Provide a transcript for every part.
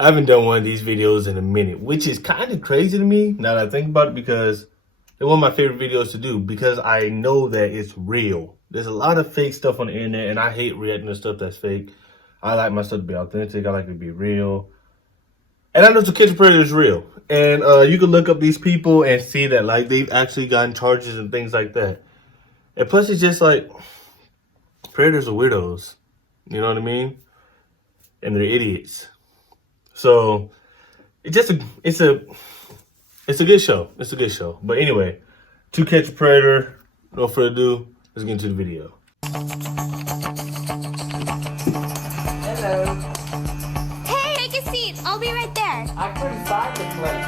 I haven't done one of these videos in a minute, which is kind of crazy to me now that I think about it, because they're one of my favorite videos to do because I know that it's real. There's a lot of fake stuff on the internet, and I hate reacting to stuff that's fake. I like my stuff to be authentic. I like it to be real. And I know To Catch a Predator is real. And you can look up these people and see that like they've actually gotten charges and things like that. And plus, it's just like predators are weirdos. You know what I mean? And they're idiots. So it's a good show. It's a good show. But anyway, To Catch a Predator. No further ado, let's get into the video. Hello. Hey, take a seat. I'll be right there. I couldn't find the place.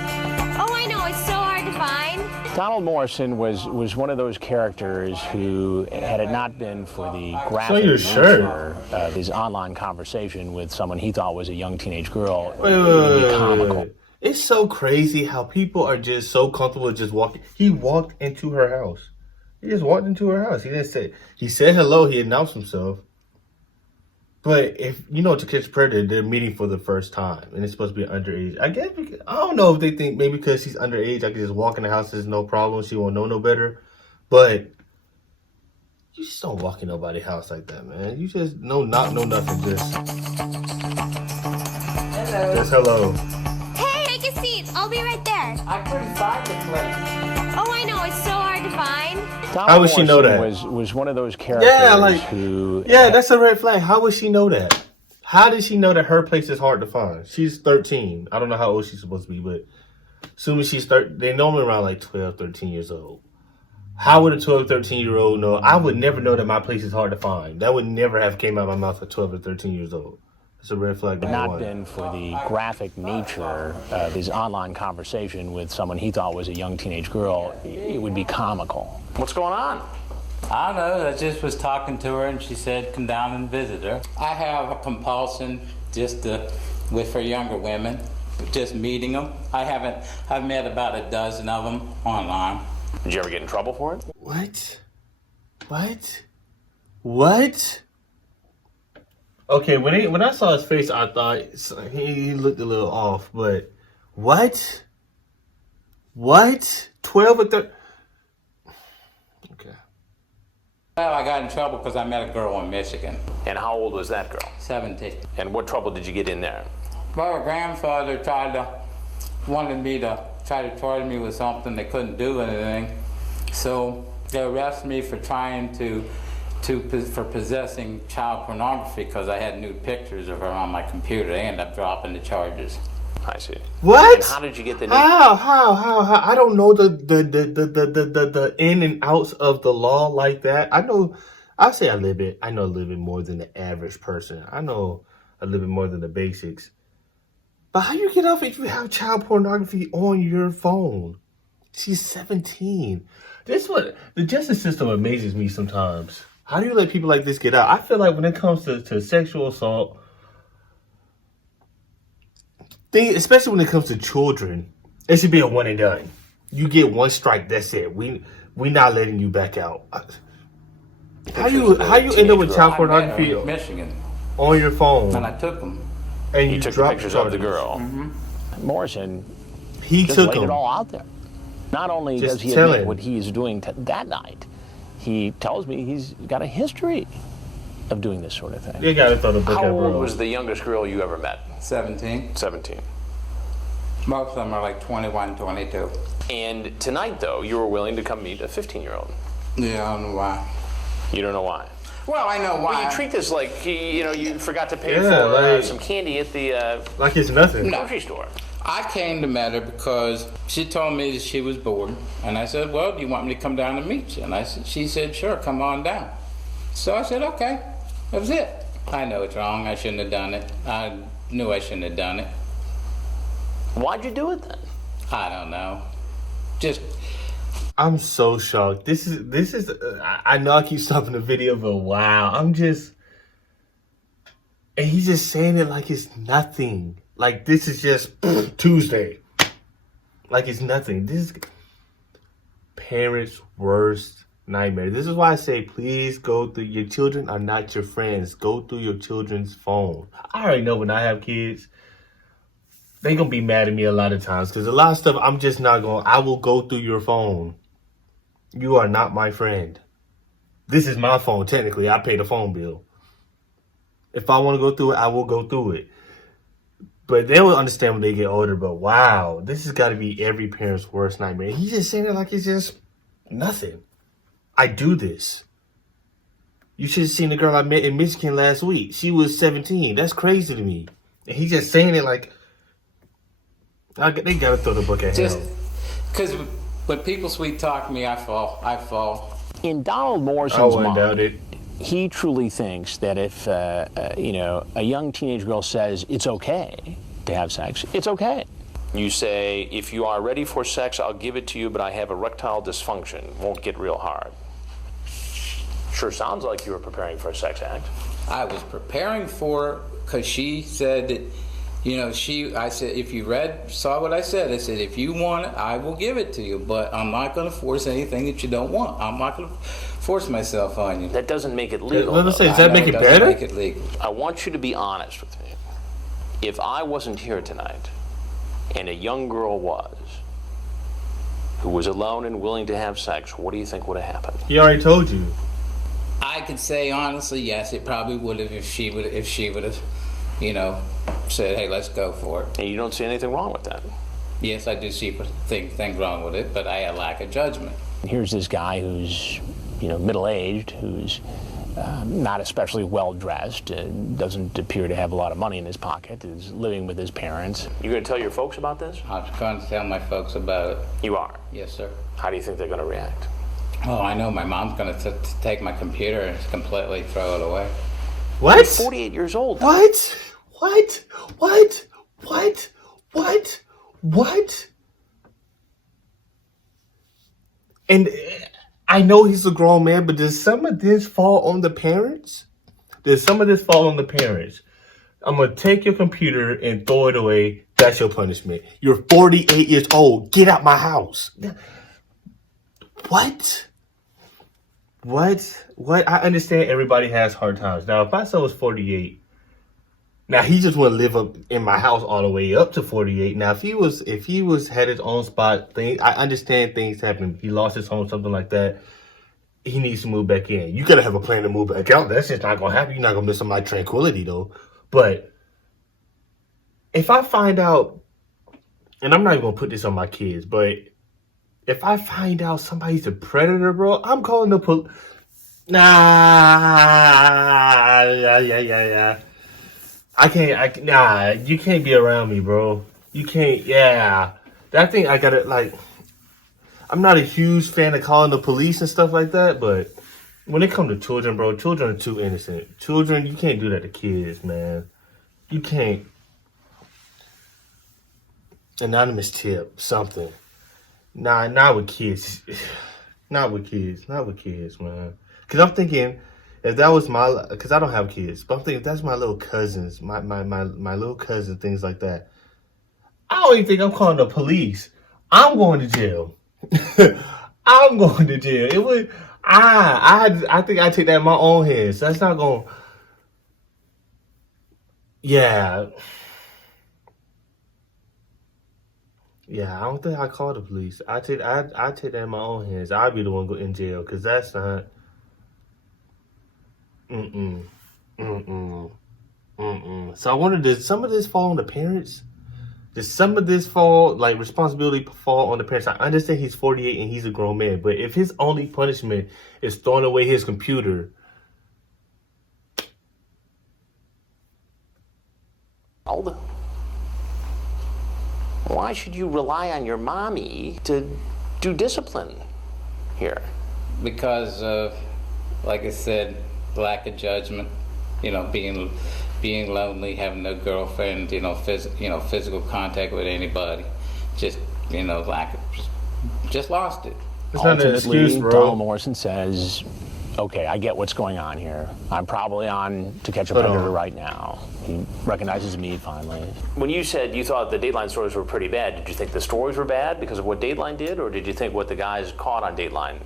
Oh, I know. It's so hard to find. Donald Morrison was one of those characters who, had it not been for the graphic nature of his online conversation with someone he thought was a young teenage girl, it would be comical. It's so crazy how people are just so comfortable just walking. He walked into her house. He just walked into her house. He didn't say. He said hello. He announced himself. But if you know To Catch a Predator, they're meeting for the first time, and it's supposed to be underage. I guess I don't know if they think maybe because she's underage, I can just walk in the house. There's no problem. She won't know no better. But you just don't walk in nobody's house like that, man. You just no nothing. Just Hello. just hello. Hey, take a seat. I'll be right there. I couldn't find the place. Oh, I know. It's so hard to find. How would she know that? Was one of those characters who... Yeah, that's a red flag. How would she know that? How did she know that her place is hard to find? She's 13. I don't know how old she's supposed to be, but as soon as she's 13, they normally around like 12, 13 years old. How would a 12, 13-year-old know? I would never know that my place is hard to find. That would never have came out of my mouth at 12 or 13 years old. It's a red flag. Had not been for the graphic nature of his online conversation with someone he thought was a young teenage girl, it would be comical. What's going on? I don't know. I just was talking to her, and she said, "Come down and visit her." I have a compulsion with for younger women, just meeting them. I've met about a dozen of them online. Did you ever get in trouble for it? What? Okay, when I saw his face, I thought he looked a little off. But what? 12 or 13? Okay. Well, I got in trouble because I met a girl in Michigan, And how old was that girl? 17. And what trouble did you get in there? Well, her grandfather wanted me to try to charge me with something. They couldn't do anything, so they arrested me for trying for possessing child pornography because I had nude pictures of her on my computer. They ended up dropping the charges. I see. What? And how did you get the... How? I don't know the in and outs of the law like that. I know a little bit. I know a little bit more than the average person. I know a little bit more than the basics. But how you get off if you have child pornography on your phone? She's 17. This what the justice system amazes me sometimes. How do you let people like this get out? I feel like when it comes to sexual assault, especially when it comes to children, it should be a one and done. You get one strike, that's it. We not letting you back out. How you end up with child pornography in Michigan on your phone? and I took them. And You you took the dropped pictures of the charges. girl. Mm-hmm. Morrison He just took laid it them. all out there. Not only Just does he telling. admit what he is doing that night, he tells me he's got a history of doing this sort of thing. You gotta throw the book How at old bro. was the youngest girl you ever met? 17. 17. Most of them are like 21, 22. And tonight, though, you were willing to come meet a 15-year-old. Yeah, I don't know why. You don't know why. Well, I know why. Well, you treat this like you forgot to pay Yeah, for like- some candy at the Like it's nothing. grocery store. I came to meet her because she told me that she was bored, and I said, "Well, do you want me to come down and meet you?" And she said, "Sure, come on down." So I said, "Okay." That was it. I know it's wrong. I shouldn't have done it. I knew I shouldn't have done it. Why'd you do it then? I don't know. Just I'm so shocked. This is. I know I keep stopping the video, but wow, and he's just saying it like it's nothing. Like this is just Tuesday. Like it's nothing. This is parents' worst nightmare. This is why I say, please go through. Your children are not your friends. Go through your children's phone. I already know when I have kids, they gonna be mad at me a lot of times because a lot of stuff I'm just not going. I will go through your phone. You are not my friend. This is my phone. Technically, I pay the phone bill. If I want to go through it, I will go through it. But they will understand when they get older. But wow, this has got to be every parent's worst nightmare. He's just saying it like it's just nothing. I do this. You should have seen the girl I met in Michigan last week. She was 17. That's crazy to me. And he's just saying it like, they got to throw the book at him. Just because when people sweet talk me, I fall. In Donald Morrison's I mind, doubt it. he truly thinks that if a young teenage girl says it's okay to have sex, it's okay. You say, if you are ready for sex, I'll give it to you, but I have erectile dysfunction. Won't get real hard. Sure sounds like you were preparing for a sex act. I was preparing for, because she said that, I said, if you saw what I said, if you want it, I will give it to you, but I'm not going to force anything that you don't want. I'm not going to force myself on you. That doesn't make it legal. Does that make it better? Make it legal. I want you to be honest with me. If I wasn't here tonight, and a young girl was, who was alone and willing to have sex, what do you think would have happened? He already told you. I could say honestly, yes, it probably would have if she would have, said, hey, let's go for it. And you don't see anything wrong with that? Yes, I do see things wrong with it, but I had lack of judgment. Here's this guy who's, middle-aged, who's not especially well-dressed, doesn't appear to have a lot of money in his pocket, is living with his parents. You going to tell your folks about this? I'm trying to tell my folks about it. You are? Yes, sir. How do you think they're going to react? Oh, I know. My mom's going to take my computer and completely throw it away. What? You're 48 years old. What? And I know he's a grown man, but does some of this fall on the parents? I'm going to take your computer and throw it away. That's your punishment. You're 48 years old. Get out my house. What? I understand everybody has hard times. Now, if my son was 48, now he just want to live up in my house all the way up to 48. Now, if he was had his own spot, I understand things happen. He lost his home, something like that. He needs to move back in. You gotta have a plan to move back out. That's just not gonna happen. You're not gonna miss on my tranquility though. But if I find out, and I'm not even gonna put this on my kids, but if I find out somebody's a predator, bro, I'm calling the police. Yeah. You can't be around me, bro. You can't, That thing, I gotta, I'm not a huge fan of calling the police and stuff like that, but when it comes to children, bro, children are too innocent. Children, you can't do that to kids, man. You can't. Anonymous tip, something. Not with kids. Not with kids, man. Because I'm thinking, if that was because I don't have kids, but I'm thinking if that's my little cousins, my little cousin, things like that, I don't even think I'm calling the police. I'm going to jail. I'm going to jail. It would, I think I take that in my own hands. That's not going, yeah, I don't think I call the police. I take that in my own hands. I'd be the one go in jail because that's not. So I wonder, does some of this fall on the parents? Does some of this responsibility fall on the parents? I understand he's 48 and he's a grown man, but if his only punishment is throwing away his computer. Why should you rely on your mommy to do discipline here? Because of, like I said, lack of judgment, being lonely, having no girlfriend, physical contact with anybody, just lost it. It's not an excuse, bro. Donald Morrison says, okay, I get what's going on here. I'm probably on To Catch a Predator right now. He recognizes me finally. When you said you thought the Dateline stories were pretty bad, did you think the stories were bad because of what Dateline did, or did you think what the guys caught on Dateline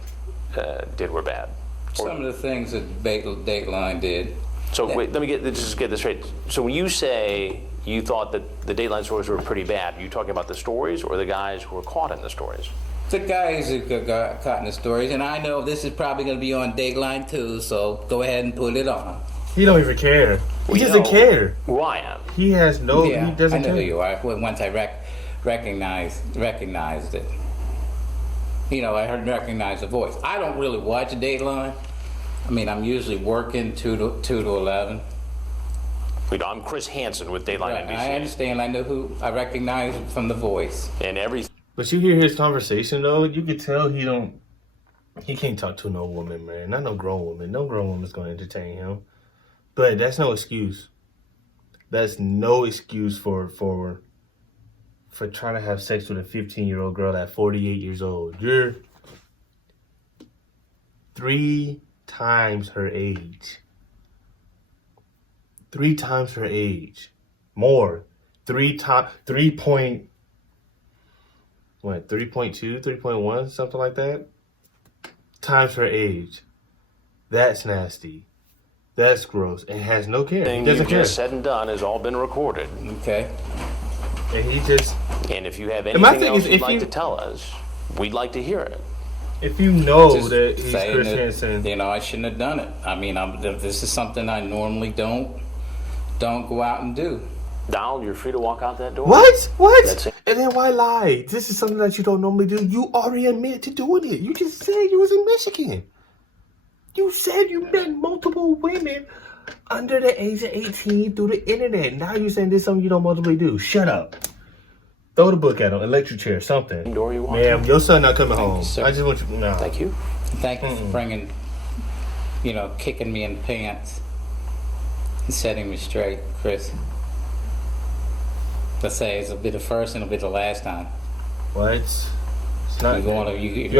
did were bad? Some of the things that Dateline did. So wait, let me get this straight. So when you say you thought that the Dateline stories were pretty bad. Are you talking about the stories or the guys who were caught in the stories? The guys who got caught in the stories, and I know this is probably going to be on Dateline too, so go ahead and put it on. He don't even care. He doesn't care. Who I am. He has no. Yeah, He doesn't I know care. who you are. Once I recognized it. You know, I recognized the voice. I don't really watch Dateline. I mean, I'm usually working 2 to 11. You know, I'm Chris Hansen with Dateline Right, NBC. I understand. I know who. I recognize it from the voice. And every But you hear his conversation though, you could tell he can't talk to no woman, man. Not no grown woman. No grown woman's gonna entertain him. But that's no excuse. That's no excuse for trying to have sex with a 15-year-old girl at 48 years old. You're 3 times her age. 3 times her age. More. 3.2, 3.1, something like that? Times her age. That's nasty. That's gross. And has no care. He thing doesn't you've care. just said and done has all been recorded. Okay. And he just, And if you have And my anything thing else is, you'd if like you- to tell us, we'd like to hear it. if you know Just that he's saying Chris that, Hansen, you know, I shouldn't have done it. I mean, this is something I normally don't go out and do. Donald, you're free to walk out that door. What? That's it. And then why lie? This is something that you don't normally do. You already admitted to doing it. You just said you was in Michigan. You said you met multiple women under the age of 18 through the internet. Now you're saying this is something you don't multiply do. Shut up. Throw the book at him. Electric chair. Something. Door you want. Ma'am, your son not coming home. you, sir. I just want you. No. Thank you. Thank you for bringing, kicking me in the pants and setting me straight, Chris. Let's say it'll be the first and it'll be the last time. What? It's not. You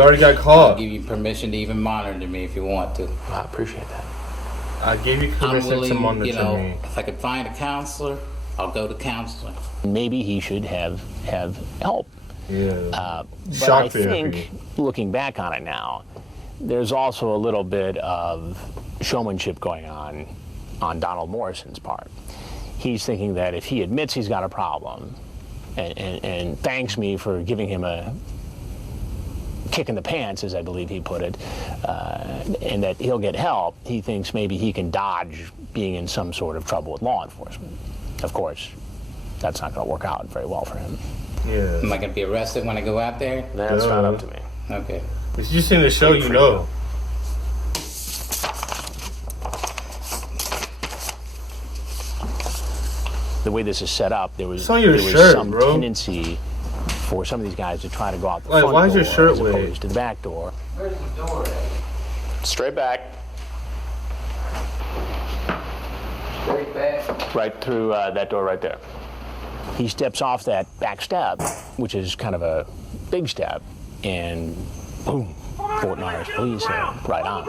already got I'll caught. give you permission to even monitor me if you want to. I appreciate that. I gave you I'm permission to willing, monitor me. if I could find a counselor, I'll go to counseling. Maybe he should have help. Yeah. But Shock I therapy. think, looking back on it now, there's also a little bit of showmanship going on Donald Morrison's part. He's thinking that if he admits he's got a problem and thanks me for giving him a kick in the pants, as I believe he put it, and that he'll get help, he thinks maybe he can dodge being in some sort of trouble with law enforcement. Of course, that's not going to work out very well for him. Yeah. Am I going to be arrested when I go out there? That's not up to me. Okay. If you seen the show, you know. The way this is set up, there was It's on your there was shirt, some bro. tendency for some of these guys to try to go out the Like, front why is door your shirt as wet? opposed to the back door. Where's the door at? Straight back, Straight back. right through that door right there. He steps off that back step, which is kind of a big step, and boom, Fort Myers police are right on.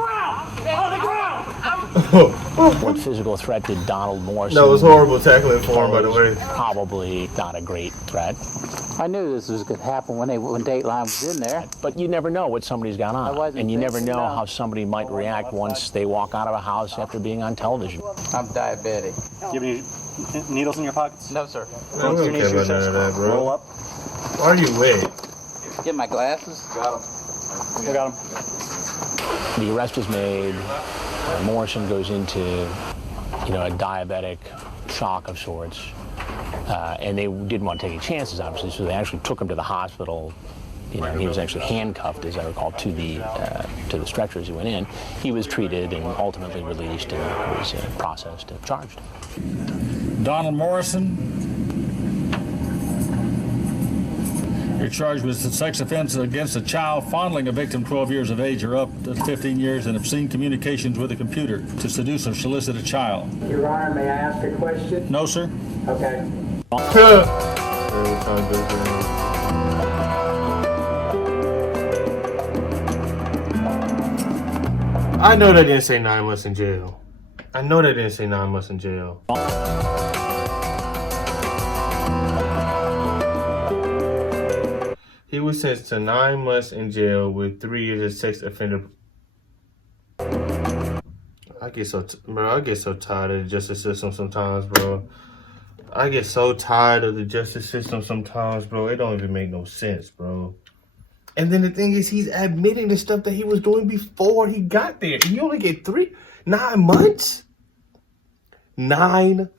What physical threat did Donald Morrison? That was horrible tackling for him, by the way. Probably not a great threat, I knew this was going to happen when Dateline was in there. but you never know what somebody's got I on, wasn't and you never thinking, know no. how somebody might react once they walk out of a house after being on television. I'm diabetic. Do you have any needles in your pockets? No, sir. I don't care about none of that, Roll bro. up. Why are you wet? Get my glasses. We got them. The arrest is made. Morrison goes into, a diabetic shock of sorts, and they didn't want to take any chances, obviously. So they actually took him to the hospital. He was actually handcuffed, as I recall, to the stretcher as he went in. He was treated and ultimately released and was processed and charged. Donald Morrison, you're charged with sex offense against a child, fondling a victim 12 years of age or up to 15 years, and obscene communications with a computer to seduce or solicit a child. Your Honor, may I ask a question? No, sir. Okay. I know they didn't say 9 months in jail. I know they didn't say 9 months in jail. He was sentenced to 9 months in jail with 3 years of sex offender. I get so tired of the justice system sometimes, bro. I get so tired of the justice system sometimes, bro. It don't even make no sense, bro. And then the thing is, he's admitting the stuff that he was doing before he got there. You only get 9 months? 9.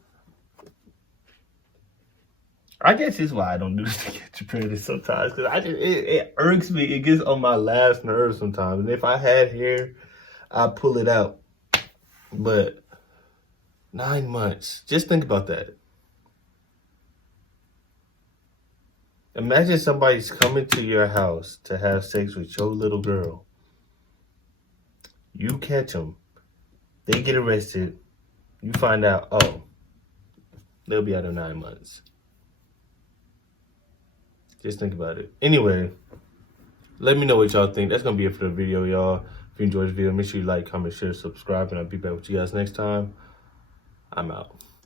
I guess it's why I don't do this to get your prejudice sometimes. Because it irks me. It gets on my last nerve sometimes. And if I had hair, I'd pull it out. But 9 months. Just think about that. Imagine somebody's coming to your house to have sex with your little girl. You catch them. They get arrested. You find out, oh, they'll be out of 9 months. Just think about it. Anyway, let me know what y'all think. That's going to be it for the video, y'all. If you enjoyed this video, make sure you like, comment, share, subscribe, and I'll be back with you guys next time. I'm out.